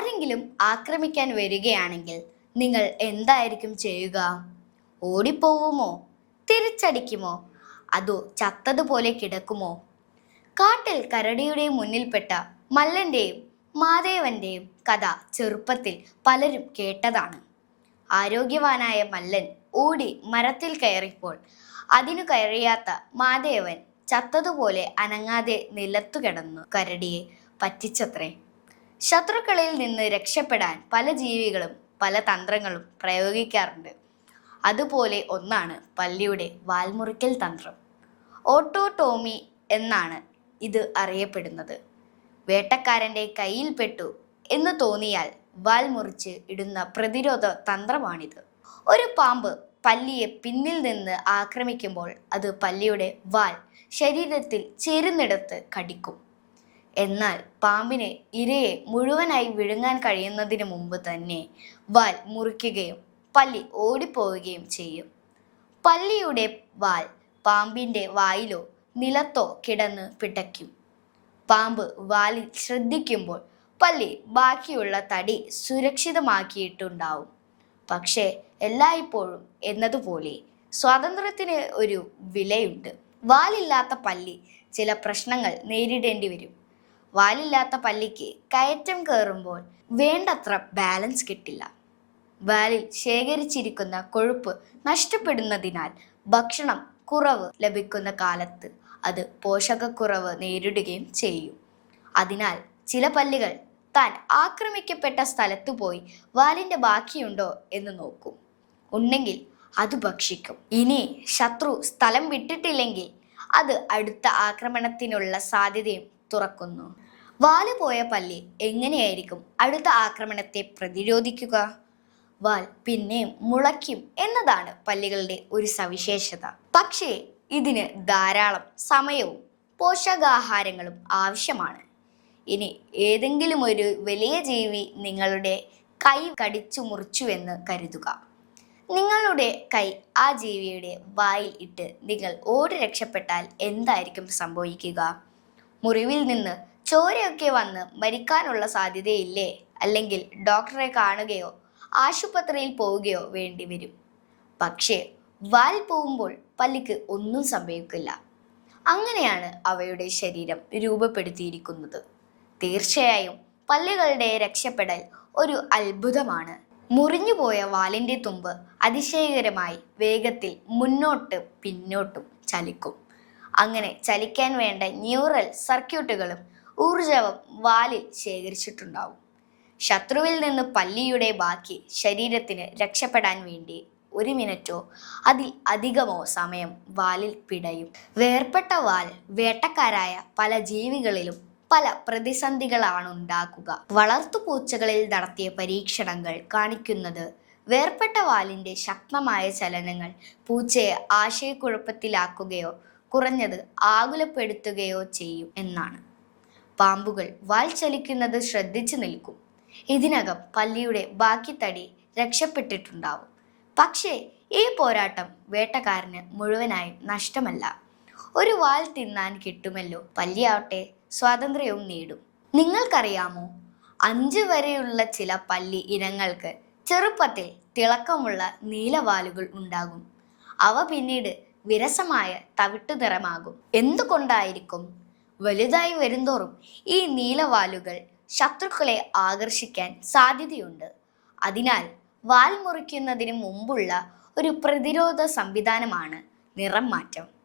ആരെങ്കിലും ആക്രമിക്കാൻ വരികയാണെങ്കിൽ നിങ്ങൾ എന്തായിരിക്കും ചെയ്യുക? ഓടിപ്പോവുമോ? തിരിച്ചടിക്കുമോ? അതോ ചത്തതുപോലെ കിടക്കുമോ? കാട്ടിൽ കരടിയുടെ മുന്നിൽപ്പെട്ട മല്ലന്റെയും മാധേവന്റെയും കഥ ചെറുപ്പത്തിൽ പലരും കേട്ടതാണ്. ആരോഗ്യവാനായ മല്ലൻ ഓടി മരത്തിൽ കയറിപ്പോൾ അതിനു കയറിയാത്ത മാധേവൻ ചത്തതുപോലെ അനങ്ങാതെ നിലത്തു കിടന്നു. കരടിയെ പറ്റിച്ചത്രേ. ശത്രുക്കളിൽ നിന്ന് രക്ഷപ്പെടാൻ പല ജീവികളും പല തന്ത്രങ്ങളും പ്രയോഗിക്കാറുണ്ട്. അതുപോലെ ഒന്നാണ് പല്ലിയുടെ വാൽമുറിക്കൽ തന്ത്രം. ഓട്ടോടോമി എന്നാണ് ഇത് അറിയപ്പെടുന്നത്. വേട്ടക്കാരന്റെ കയ്യിൽപ്പെട്ടു എന്ന് തോന്നിയാൽ വാൽ മുറിച്ച് ഇടുന്ന പ്രതിരോധ തന്ത്രമാണിത്. ഒരു പാമ്പ് പല്ലിയെ പിന്നിൽ നിന്ന് ആക്രമിക്കുമ്പോൾ അത് പല്ലിയുടെ വാൽ ശരീരത്തിൽ ചേരുന്നിടത്ത് കടിക്കും. എന്നാൽ പാമ്പിന് ഇരയെ മുഴുവനായി വിഴുങ്ങാൻ കഴിയുന്നതിന് മുമ്പ് തന്നെ വാൽ മുറിക്കുകയും പല്ലി ഓടിപ്പോവുകയും ചെയ്യും. പല്ലിയുടെ വാൽ പാമ്പിന്റെ വായിലോ നിലത്തോ കിടന്ന് പിടയ്ക്കും. പാമ്പ് വാലിൽ ശ്രദ്ധിക്കുമ്പോൾ പല്ലി ബാക്കിയുള്ള തടി സുരക്ഷിതമാക്കിയിട്ടുണ്ടാവും. പക്ഷേ എല്ലായ്പ്പോഴും എന്നതുപോലെ സ്വാതന്ത്ര്യത്തിന് ഒരു വിലയുണ്ട്. വാലില്ലാത്ത പല്ലി ചില പ്രശ്നങ്ങൾ നേരിടേണ്ടി വരും. വാലില്ലാത്ത പല്ലിക്ക് കയറ്റം കയറുമ്പോൾ വേണ്ടത്ര ബാലൻസ് കിട്ടില്ല. വാലിൽ ശേഖരിച്ചിരിക്കുന്ന കൊഴുപ്പ് നഷ്ടപ്പെടുന്നതിനാൽ ഭക്ഷണം കുറവ് ലഭിക്കുന്ന കാലത്ത് അത് പോഷകക്കുറവ് നേരിടുകയും ചെയ്യും. അതിനാൽ ചില പല്ലികൾ താൻ ആക്രമിക്കപ്പെട്ട സ്ഥലത്ത് പോയി വാലിന്റെ ബാക്കിയുണ്ടോ എന്ന് നോക്കും. ഉണ്ടെങ്കിൽ അത് ഭക്ഷിക്കും. ഇനി ശത്രു സ്ഥലം വിട്ടിട്ടില്ലെങ്കിൽ അത് അടുത്ത ആക്രമണത്തിനുള്ള സാധ്യതയും തുറക്കുന്നു. വാൽ പോയ പല്ലി എങ്ങനെയായിരിക്കും അടുത്ത ആക്രമണത്തെ പ്രതിരോധിക്കുക? വാൽ പിന്നെയും മുളയ്ക്കും എന്നതാണ് പല്ലികളുടെ ഒരു സവിശേഷത. പക്ഷേ ഇതിന് ധാരാളം സമയവും പോഷകാഹാരങ്ങളും ആവശ്യമാണ്. ഇനി ഏതെങ്കിലും ഒരു വലിയ ജീവി നിങ്ങളുടെ കൈ കടിച്ചു മുറിച്ചുവെന്ന് കരുതുക. നിങ്ങളുടെ കൈ ആ ജീവിയുടെ വായിൽ ഇട്ട് നിങ്ങൾ ഓടി രക്ഷപ്പെട്ടാൽ എന്തായിരിക്കും സംഭവിക്കുക? മുറിവിൽ നിന്ന് ചോരയൊക്കെ വന്ന് മരിക്കാനുള്ള സാധ്യതയില്ലേ? അല്ലെങ്കിൽ ഡോക്ടറെ കാണുകയോ ആശുപത്രിയിൽ പോവുകയോ വേണ്ടി വരും. പക്ഷേ വാൽ പോകുമ്പോൾ പല്ലിക്ക് ഒന്നും സംഭവിക്കില്ല. അങ്ങനെയാണ് അവയുടെ ശരീരം രൂപപ്പെടുത്തിയിരിക്കുന്നത്. തീർച്ചയായും പല്ലുകളുടെ രക്ഷപ്പെടൽ ഒരു അത്ഭുതമാണ്. മുറിഞ്ഞുപോയ വാലിന്റെ തുമ്പ് അതിശയകരമായി വേഗത്തിൽ മുന്നോട്ട് പിന്നോട്ടും ചലിക്കും. അങ്ങനെ ചലിക്കാൻ വേണ്ട ന്യൂറൽ സർക്യൂട്ടുകളും ഊർജവും വാലിൽ ശേഖരിച്ചിട്ടുണ്ടാവും. ശത്രുവിൽ നിന്ന് പല്ലിയുടെ ബാക്കി ശരീരത്തിന് രക്ഷപ്പെടാൻ വേണ്ടി ഒരു മിനിറ്റോ അതിൽ അധികമോ സമയം വാലിൽ പിടയും. വേർപെട്ട വാൽ വേട്ടക്കാരായ പല ജീവികളിലും പല പ്രതിസന്ധികളാണ് ഉണ്ടാക്കുക വളർത്തുപൂച്ചകളിൽ നടത്തിയ പരീക്ഷണങ്ങൾ കാണിക്കുന്നത് വേർപെട്ട വാലിന്റെ ശക്തമായ ചലനങ്ങൾ പൂച്ചയെ ആശയക്കുഴപ്പത്തിലാക്കുകയോ കുറഞ്ഞത് ആകുലപ്പെടുത്തുകയോ ചെയ്യും എന്നാണ്. പാമ്പുകൾ വാൽ ചലിക്കുന്നത് ശ്രദ്ധിച്ചു നിൽക്കും. ഇതിനകം പല്ലിയുടെ ബാക്കി തടി രക്ഷപ്പെട്ടിട്ടുണ്ടാവും. പക്ഷേ ഈ പോരാട്ടം വേട്ടക്കാരന് മുഴുവനായും നഷ്ടമല്ല. ഒരു വാൽ തിന്നാൻ കിട്ടുമല്ലോ പല്ലിയാവട്ടെ സ്വാതന്ത്ര്യവും നേടും. നിങ്ങൾക്കറിയാമോ? അഞ്ച് വരെയുള്ള ചില പല്ലി ഇനങ്ങൾക്ക് ചെറുപ്പത്തിൽ തിളക്കമുള്ള നീലവാലുകൾ ഉണ്ടാകും. അവ പിന്നീട് വിരസമായ തവിട്ടു നിറമാകും. എന്തുകൊണ്ടായിരിക്കും? വലുതായി വരുന്തോറും ഈ നീലവാലുകൾ ശത്രുക്കളെ ആകർഷിക്കാൻ സാധ്യതയുണ്ട്. അതിനാൽ വാൽ മുറിക്കുന്നതിന് മുമ്പുള്ള ഒരു പ്രതിരോധ സംവിധാനമാണ് നിറം മാറ്റം.